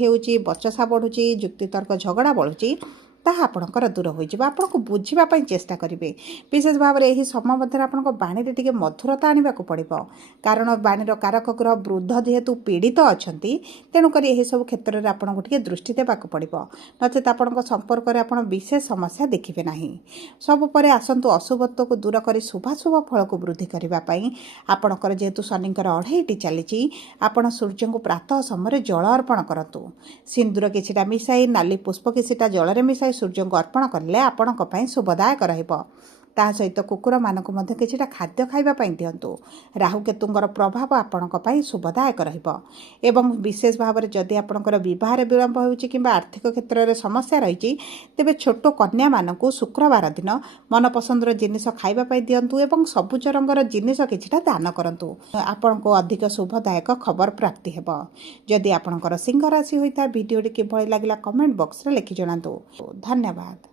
ହେଉଛି ବଚସା ବଢ଼ୁଛି, ଯୁକ୍ତିତର୍କ ଝଗଡ଼ା ବଢ଼ୁଛି, ତାହା ଆପଣଙ୍କର ଦୂର ହୋଇଯିବ। ଆପଣଙ୍କୁ ବୁଝିବା ପାଇଁ ଚେଷ୍ଟା କରିବେ। ବିଶେଷ ଭାବରେ ଏହି ସମୟ ମଧ୍ୟରେ ଆପଣଙ୍କ ବାଣୀରେ ଟିକେ ମଧୁରତା ଆଣିବାକୁ ପଡ଼ିବ, କାରଣ ବାଣୀର କାରକ ଗ୍ରହ ବୃଦ୍ଧ ଯେହେତୁ ପୀଡ଼ିତ ଅଛନ୍ତି, ତେଣୁକରି ଏହିସବୁ କ୍ଷେତ୍ରରେ ଆପଣଙ୍କୁ ଟିକେ ଦୃଷ୍ଟି ଦେବାକୁ ପଡ଼ିବ, ନଚେତ ଆପଣଙ୍କ ସମ୍ପର୍କରେ ଆପଣ ବିଶେଷ ସମସ୍ୟା ଦେଖିବେ ନାହିଁ। ସବୁ ପରେ ଆସନ୍ତୁ ଅଶୁଭତ୍ୱକୁ ଦୂର କରି ଶୁଭାଶୁଭ ଫଳକୁ ବୃଦ୍ଧି କରିବା ପାଇଁ ଆପଣଙ୍କର ଯେହେତୁ ଶନିଙ୍କର 2.5ଟି ଚାଲିଛି, ଆପଣ ସୂର୍ଯ୍ୟଙ୍କୁ ପ୍ରାତଃ ସମୟରେ ଜଳ ଅର୍ପଣ କରନ୍ତୁ। ସିନ୍ଦୁର କିଛିଟା ମିଶାଇ, ନାଲି ପୁଷ୍ପ କିଛିଟା ଜଳରେ ମିଶାଇ ସୂର୍ଯ୍ୟଙ୍କୁ ଅର୍ପଣ କଲେ ଆପଣଙ୍କ ପାଇଁ ଶୁଭଦାୟକ ରହିବ। ତା ସହିତ କୁକୁରମାନଙ୍କୁ ମଧ୍ୟ କିଛିଟା ଖାଦ୍ୟ ଖାଇବା ପାଇଁ ଦିଅନ୍ତୁ। ରାହୁକେତୁଙ୍କର ପ୍ରଭାବ ଆପଣଙ୍କ ପାଇଁ ଶୁଭଦାୟକ ରହିବ। ଏବଂ ବିଶେଷ ଭାବରେ ଯଦି ଆପଣଙ୍କର ବିବାହରେ ବିଳମ୍ବ ହେଉଛି କିମ୍ବା ଆର୍ଥିକ କ୍ଷେତ୍ରରେ ସମସ୍ୟା ରହିଛି, ତେବେ ଛୋଟ କନ୍ୟାମାନଙ୍କୁ ଶୁକ୍ରବାର ଦିନ ମନପସନ୍ଦର ଜିନିଷ ଖାଇବା ପାଇଁ ଦିଅନ୍ତୁ ଏବଂ ସବୁଜ ରଙ୍ଗର ଜିନିଷ କିଛିଟା ଦାନ କରନ୍ତୁ। ଆପଣଙ୍କୁ ଅଧିକ ଶୁଭଦାୟକ ଖବର ପ୍ରାପ୍ତି ହେବ। ଯଦି ଆପଣଙ୍କର ସିଂହ ରାଶି ହୋଇଥାଏ, ଭିଡ଼ିଓଟି କିଭଳି ଲାଗିଲା କମେଣ୍ଟ ବକ୍ସରେ ଲେଖି ଜଣାନ୍ତୁ। ଧନ୍ୟବାଦ।